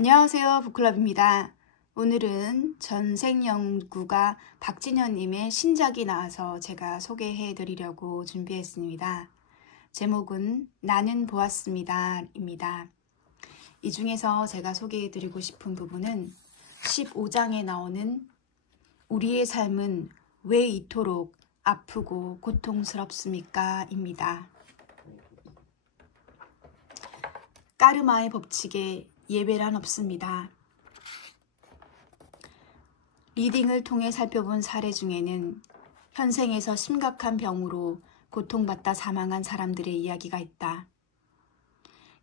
안녕하세요. 북클럽입니다. 오늘은 전생연구가 박진현님의 신작이 나와서 제가 소개해 드리려고 준비했습니다. 제목은 나는 보았습니다 입니다. 이 중에서 제가 소개해 드리고 싶은 부분은 15장에 나오는 우리의 삶은 왜 이토록 아프고 고통스럽습니까? 입니다. 까르마의 법칙에 예외란 없습니다. 리딩을 통해 살펴본 사례 중에는 현생에서 심각한 병으로 고통받다 사망한 사람들의 이야기가 있다.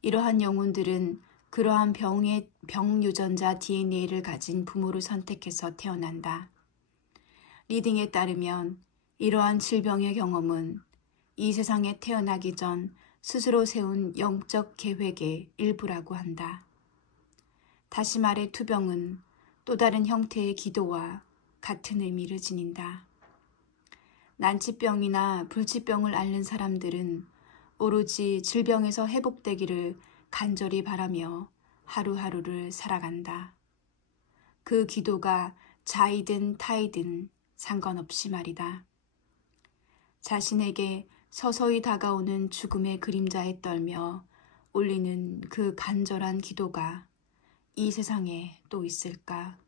이러한 영혼들은 그러한 병 유전자 DNA를 가진 부모를 선택해서 태어난다. 리딩에 따르면 이러한 질병의 경험은 이 세상에 태어나기 전 스스로 세운 영적 계획의 일부라고 한다. 다시 말해 투병은 또 다른 형태의 기도와 같은 의미를 지닌다. 난치병이나 불치병을 앓는 사람들은 오로지 질병에서 회복되기를 간절히 바라며 하루하루를 살아간다. 그 기도가 자이든 타이든 상관없이 말이다. 자신에게 서서히 다가오는 죽음의 그림자에 떨며 올리는 그 간절한 기도가 이 세상에 또 있을까?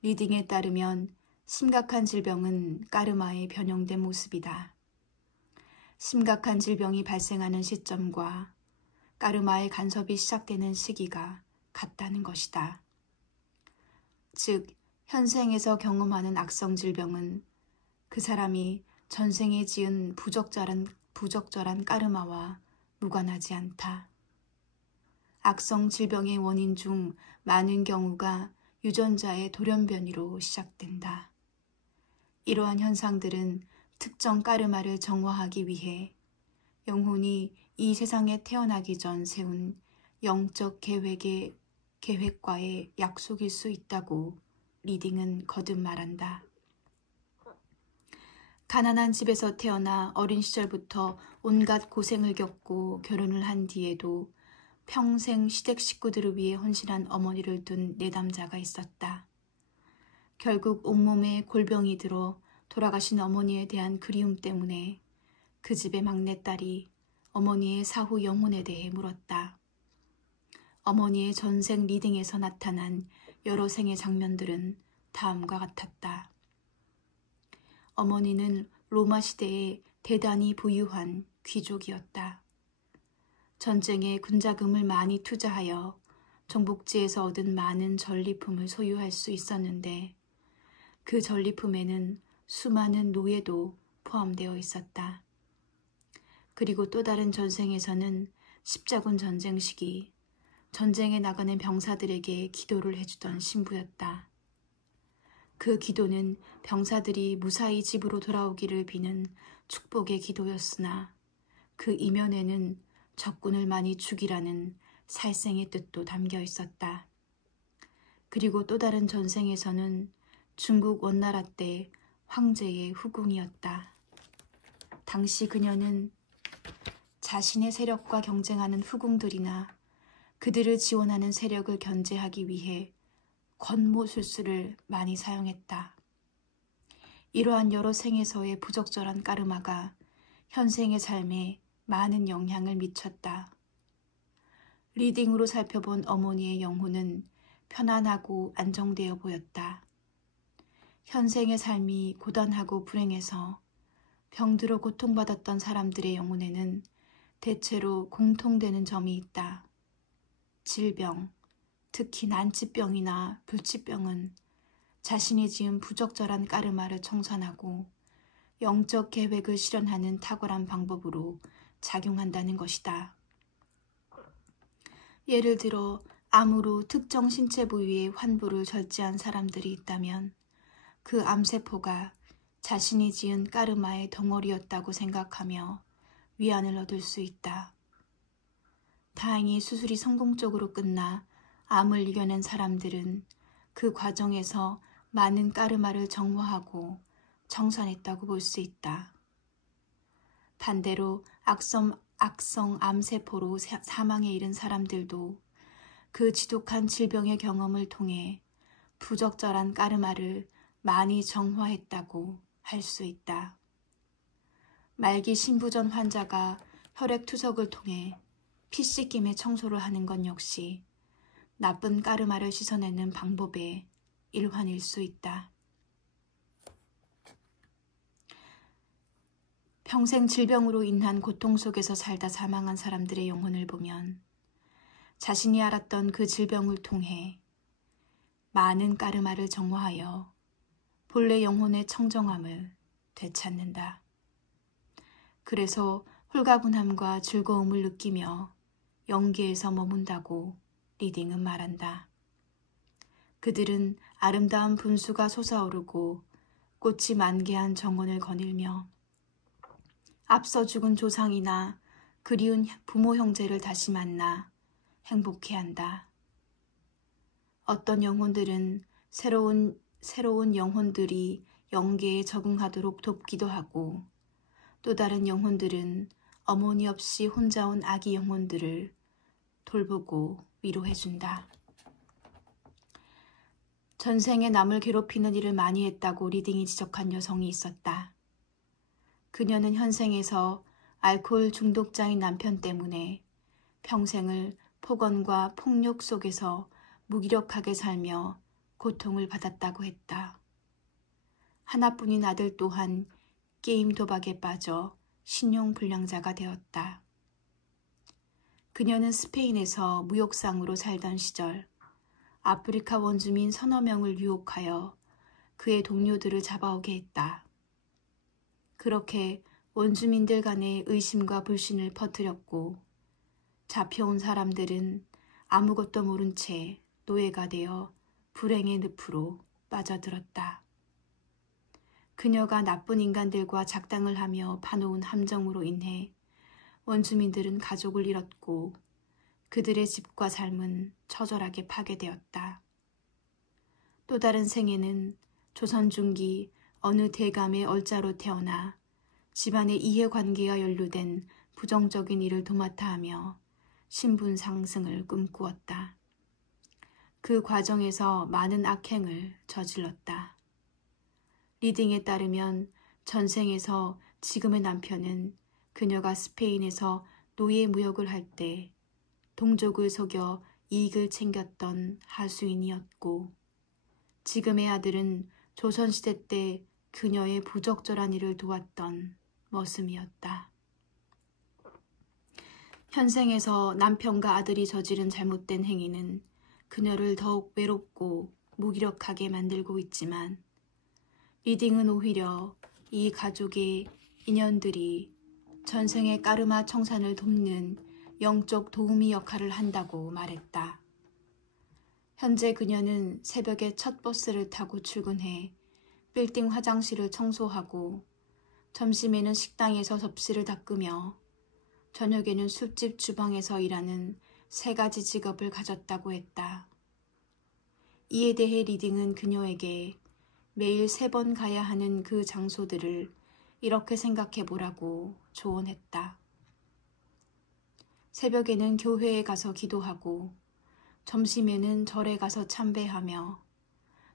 리딩에 따르면 심각한 질병은 까르마의 변형된 모습이다. 심각한 질병이 발생하는 시점과 까르마의 간섭이 시작되는 시기가 같다는 것이다. 즉, 현생에서 경험하는 악성 질병은 그 사람이 전생에 지은 부적절한 까르마와 무관하지 않다. 악성 질병의 원인 중 많은 경우가 유전자의 돌연변이로 시작된다. 이러한 현상들은 특정 까르마를 정화하기 위해 영혼이 이 세상에 태어나기 전 세운 영적 계획과의 약속일 수 있다고 리딩은 거듭 말한다. 가난한 집에서 태어나 어린 시절부터 온갖 고생을 겪고 결혼을 한 뒤에도 평생 시댁 식구들을 위해 헌신한 어머니를 둔 내담자가 있었다. 결국 온몸에 골병이 들어 돌아가신 어머니에 대한 그리움 때문에 그 집의 막내딸이 어머니의 사후 영혼에 대해 물었다. 어머니의 전생 리딩에서 나타난 여러 생의 장면들은 다음과 같았다. 어머니는 로마 시대에 대단히 부유한 귀족이었다. 전쟁에 군자금을 많이 투자하여 정복지에서 얻은 많은 전리품을 소유할 수 있었는데 그 전리품에는 수많은 노예도 포함되어 있었다. 그리고 또 다른 전생에서는 십자군 전쟁 시기 전쟁에 나가는 병사들에게 기도를 해주던 신부였다. 그 기도는 병사들이 무사히 집으로 돌아오기를 비는 축복의 기도였으나 그 이면에는 적군을 많이 죽이라는 살생의 뜻도 담겨 있었다. 그리고 또 다른 전생에서는 중국 원나라 때 황제의 후궁이었다. 당시 그녀는 자신의 세력과 경쟁하는 후궁들이나 그들을 지원하는 세력을 견제하기 위해 권모술수를 많이 사용했다. 이러한 여러 생에서의 부적절한 까르마가 현생의 삶에 많은 영향을 미쳤다. 리딩으로 살펴본 어머니의 영혼은 편안하고 안정되어 보였다. 현생의 삶이 고단하고 불행해서 병들어 고통받았던 사람들의 영혼에는 대체로 공통되는 점이 있다. 질병, 특히 난치병이나 불치병은 자신이 지은 부적절한 까르마를 청산하고 영적 계획을 실현하는 탁월한 방법으로 작용한다는 것이다. 예를 들어 암으로 특정 신체 부위의 환부를 절제한 사람들이 있다면 그 암세포가 자신이 지은 까르마의 덩어리였다고 생각하며 위안을 얻을 수 있다. 다행히 수술이 성공적으로 끝나 암을 이겨낸 사람들은 그 과정에서 많은 까르마를 정화하고 청산했다고 볼 수 있다. 반대로 악성 암세포로 사망에 이른 사람들도 그 지독한 질병의 경험을 통해 부적절한 까르마를 많이 정화했다고 할 수 있다. 말기 신부전 환자가 혈액투석을 통해 피 씻김의 청소를 하는 건 역시 나쁜 까르마를 씻어내는 방법의 일환일 수 있다. 평생 질병으로 인한 고통 속에서 살다 사망한 사람들의 영혼을 보면 자신이 알았던 그 질병을 통해 많은 까르마를 정화하여 본래 영혼의 청정함을 되찾는다. 그래서 홀가분함과 즐거움을 느끼며 영계에서 머문다고 리딩은 말한다. 그들은 아름다운 분수가 솟아오르고 꽃이 만개한 정원을 거닐며 앞서 죽은 조상이나 그리운 부모 형제를 다시 만나 행복해한다. 어떤 영혼들은 새로운 영혼들이 영계에 적응하도록 돕기도 하고 또 다른 영혼들은 어머니 없이 혼자 온 아기 영혼들을 돌보고 위로해준다. 전생에 남을 괴롭히는 일을 많이 했다고 리딩이 지적한 여성이 있었다. 그녀는 현생에서 알코올 중독자인 남편 때문에 평생을 폭언과 폭력 속에서 무기력하게 살며 고통을 받았다고 했다. 하나뿐인 아들 또한 게임 도박에 빠져 신용불량자가 되었다. 그녀는 스페인에서 무역상으로 살던 시절 아프리카 원주민 서너 명을 유혹하여 그의 동료들을 잡아오게 했다. 그렇게 원주민들 간의 의심과 불신을 퍼뜨렸고 잡혀온 사람들은 아무것도 모른 채 노예가 되어 불행의 늪으로 빠져들었다. 그녀가 나쁜 인간들과 작당을 하며 파놓은 함정으로 인해 원주민들은 가족을 잃었고 그들의 집과 삶은 처절하게 파괴되었다. 또 다른 생에는 조선 중기 어느 대감의 얼자로 태어나 집안의 이해관계와 연루된 부정적인 일을 도맡아 하며 신분 상승을 꿈꾸었다. 그 과정에서 많은 악행을 저질렀다. 리딩에 따르면 전생에서 지금의 남편은 그녀가 스페인에서 노예 무역을 할 때 동족을 속여 이익을 챙겼던 하수인이었고 지금의 아들은 조선시대 때 그녀의 부적절한 일을 도왔던 머슴이었다. 현생에서 남편과 아들이 저지른 잘못된 행위는 그녀를 더욱 외롭고 무기력하게 만들고 있지만 리딩은 오히려 이 가족의 인연들이 전생의 까르마 청산을 돕는 영적 도우미 역할을 한다고 말했다. 현재 그녀는 새벽에 첫 버스를 타고 출근해 빌딩 화장실을 청소하고 점심에는 식당에서 접시를 닦으며 저녁에는 술집 주방에서 일하는 3가지 직업을 가졌다고 했다. 이에 대해 리딩은 그녀에게 매일 3번 가야 하는 그 장소들을 이렇게 생각해보라고 조언했다. 새벽에는 교회에 가서 기도하고 점심에는 절에 가서 참배하며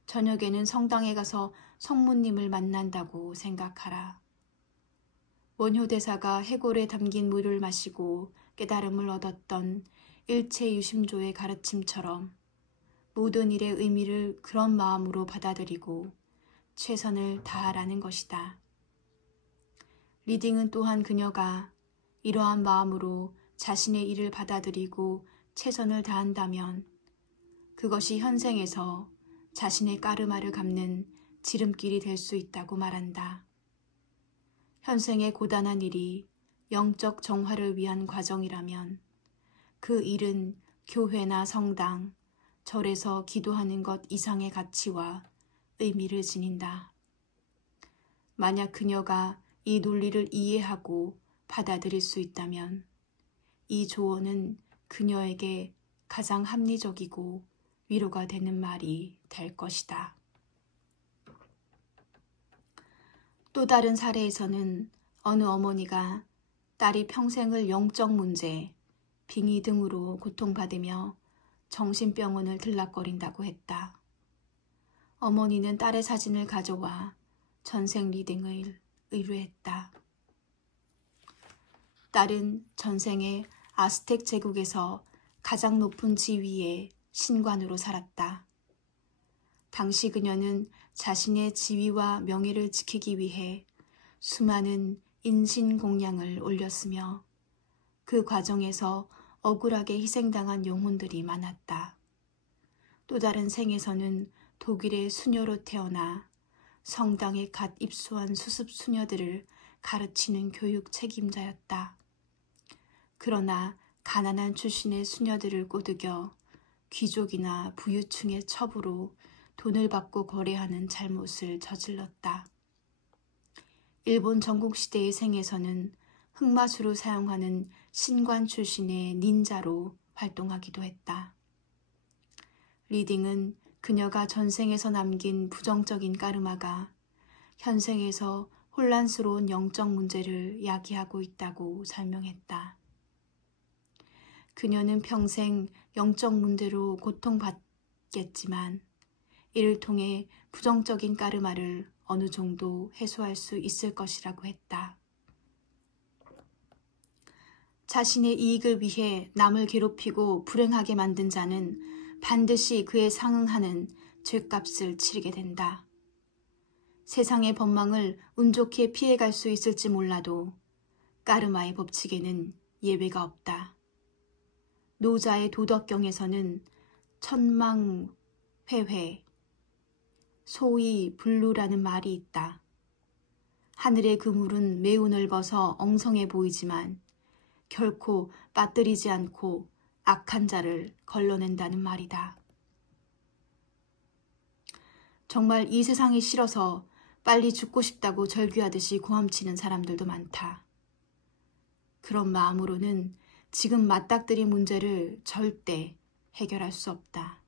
저녁에는 성당에 가서 성모님을 만난다고 생각하라. 원효대사가 해골에 담긴 물을 마시고 깨달음을 얻었던 일체유심조의 가르침처럼 모든 일의 의미를 그런 마음으로 받아들이고 최선을 다하라는 것이다. 리딩은 또한 그녀가 이러한 마음으로 자신의 일을 받아들이고 최선을 다한다면 그것이 현생에서 자신의 까르마를 갚는 지름길이 될 수 있다고 말한다. 현생의 고단한 일이 영적 정화를 위한 과정이라면 그 일은 교회나 성당, 절에서 기도하는 것 이상의 가치와 의미를 지닌다. 만약 그녀가 이 논리를 이해하고 받아들일 수 있다면 이 조언은 그녀에게 가장 합리적이고 위로가 되는 말이 될 것이다. 또 다른 사례에서는 어느 어머니가 딸이 평생을 영적 문제, 빙의 등으로 고통받으며 정신병원을 들락거린다고 했다. 어머니는 딸의 사진을 가져와 전생 리딩을 의뢰했다. 딸은 전생에 아스텍 제국에서 가장 높은 지위의 신관으로 살았다. 당시 그녀는 자신의 지위와 명예를 지키기 위해 수많은 인신공양을 올렸으며 그 과정에서 억울하게 희생당한 영혼들이 많았다. 또 다른 생에서는 독일의 수녀로 태어나 성당에 갓 입소한 수습 수녀들을 가르치는 교육 책임자였다. 그러나 가난한 출신의 수녀들을 꼬드겨 귀족이나 부유층의 첩으로 돈을 받고 거래하는 잘못을 저질렀다. 일본 전국시대의 생에서는 흑마술을 사용하는 신관 출신의 닌자로 활동하기도 했다. 리딩은 그녀가 전생에서 남긴 부정적인 까르마가 현생에서 혼란스러운 영적 문제를 야기하고 있다고 설명했다. 그녀는 평생 영적 문제로 고통받겠지만 이를 통해 부정적인 까르마를 어느 정도 해소할 수 있을 것이라고 했다. 자신의 이익을 위해 남을 괴롭히고 불행하게 만든 자는 반드시 그에 상응하는 죗값을 치르게 된다. 세상의 법망을 운 좋게 피해갈 수 있을지 몰라도 까르마의 법칙에는 예외가 없다. 노자의 도덕경에서는 천망회회, 소위 불루라는 말이 있다. 하늘의 그물은 매우 넓어서 엉성해 보이지만 결코 빠뜨리지 않고 악한 자를 걸러낸다는 말이다. 정말 이 세상이 싫어서 빨리 죽고 싶다고 절규하듯이 고함치는 사람들도 많다. 그런 마음으로는 지금 맞닥뜨린 문제를 절대 해결할 수 없다.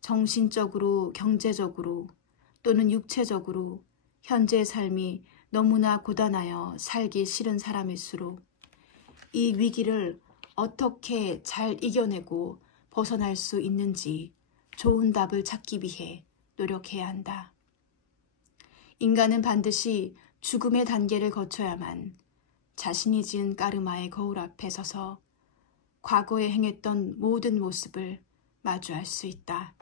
정신적으로, 경제적으로 또는 육체적으로 현재의 삶이 너무나 고단하여 살기 싫은 사람일수록 이 위기를 어떻게 잘 이겨내고 벗어날 수 있는지 좋은 답을 찾기 위해 노력해야 한다. 인간은 반드시 죽음의 단계를 거쳐야만 자신이 지은 까르마의 거울 앞에 서서 과거에 행했던 모든 모습을 마주할 수 있다.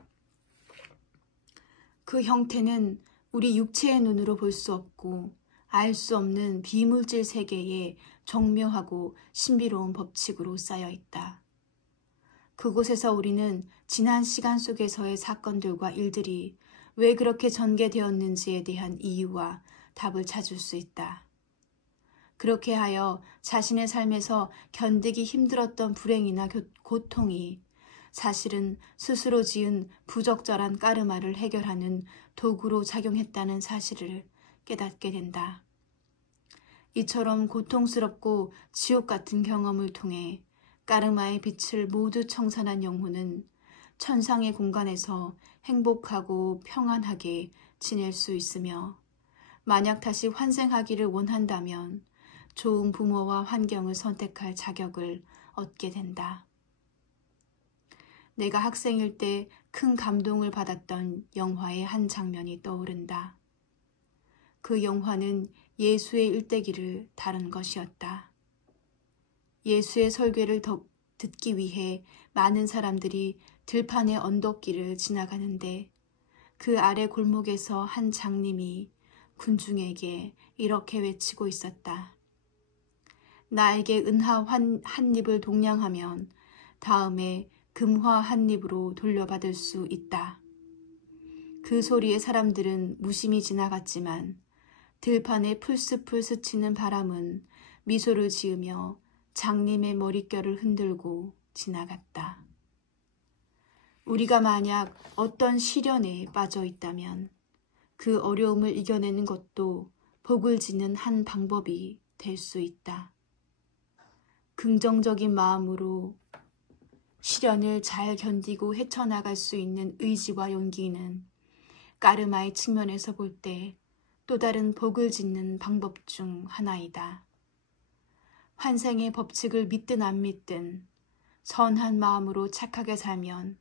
그 형태는 우리 육체의 눈으로 볼 수 없고 알 수 없는 비물질 세계의 정묘하고 신비로운 법칙으로 쌓여 있다. 그곳에서 우리는 지난 시간 속에서의 사건들과 일들이 왜 그렇게 전개되었는지에 대한 이유와 답을 찾을 수 있다. 그렇게 하여 자신의 삶에서 견디기 힘들었던 불행이나 고통이 사실은 스스로 지은 부적절한 까르마를 해결하는 도구로 작용했다는 사실을 깨닫게 된다. 이처럼 고통스럽고 지옥 같은 경험을 통해 까르마의 빛을 모두 청산한 영혼은 천상의 공간에서 행복하고 평안하게 지낼 수 있으며 만약 다시 환생하기를 원한다면 좋은 부모와 환경을 선택할 자격을 얻게 된다. 내가 학생일 때 큰 감동을 받았던 영화의 한 장면이 떠오른다. 그 영화는 예수의 일대기를 다룬 것이었다. 예수의 설교를 듣기 위해 많은 사람들이 들판의 언덕길을 지나가는데 그 아래 골목에서 한 장님이 군중에게 이렇게 외치고 있었다. 나에게 은화 한 입을 동량하면 다음에 금화 한 입으로 돌려받을 수 있다. 그 소리에 사람들은 무심히 지나갔지만 들판에 풀숲을 스치는 바람은 미소를 지으며 장님의 머릿결을 흔들고 지나갔다. 우리가 만약 어떤 시련에 빠져 있다면 그 어려움을 이겨내는 것도 복을 짓는 한 방법이 될 수 있다. 긍정적인 마음으로 시련을 잘 견디고 헤쳐나갈 수 있는 의지와 용기는 까르마의 측면에서 볼 때 또 다른 복을 짓는 방법 중 하나이다. 환생의 법칙을 믿든 안 믿든 선한 마음으로 착하게 살면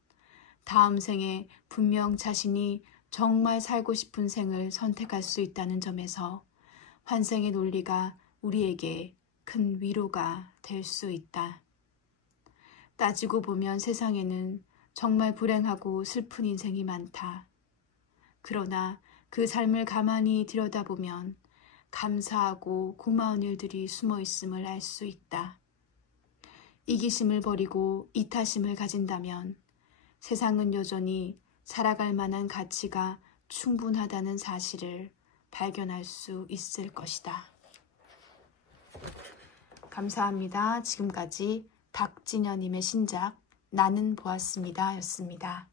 다음 생에 분명 자신이 정말 살고 싶은 생을 선택할 수 있다는 점에서 환생의 논리가 우리에게 큰 위로가 될 수 있다. 따지고 보면 세상에는 정말 불행하고 슬픈 인생이 많다. 그러나 그 삶을 가만히 들여다보면 감사하고 고마운 일들이 숨어 있음을 알 수 있다. 이기심을 버리고 이타심을 가진다면 세상은 여전히 살아갈 만한 가치가 충분하다는 사실을 발견할 수 있을 것이다. 감사합니다. 지금까지 박진여님의 신작 나는 보았습니다 였습니다.